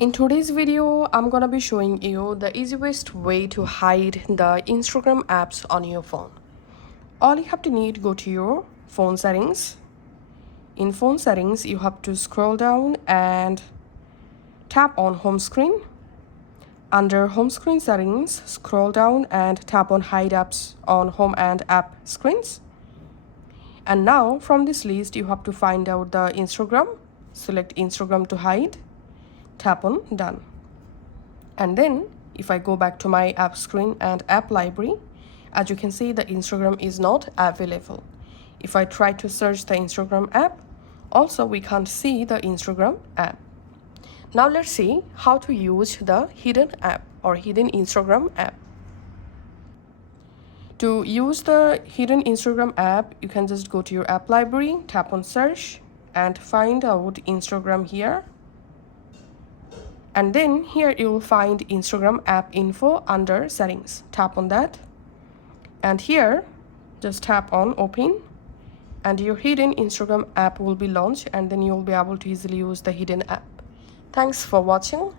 In today's video, I'm gonna be showing you the easiest way to hide the Instagram apps on your phone. All you have to need, go to your phone settings. In phone settings, you have to scroll down and tap on home screen. Under home screen settings, scroll down and tap on hide apps on home and app screens. And now from this list, you have to find out the Instagram. Select Instagram to hide. Tap on done. And then if I go back to my app screen and app library, as you can see, the Instagram is not available. If I try to search the Instagram app, also we can't see the Instagram app. Now let's see how to use the hidden app or hidden Instagram app. To use the hidden Instagram app, you can just go to your app library, tap on search and find out Instagram here. And then here you will find Instagram app info under settings. Tap on that. And here, just tap on open. And your hidden Instagram app will be launched, and then you'll be able to easily use the hidden app. Thanks for watching.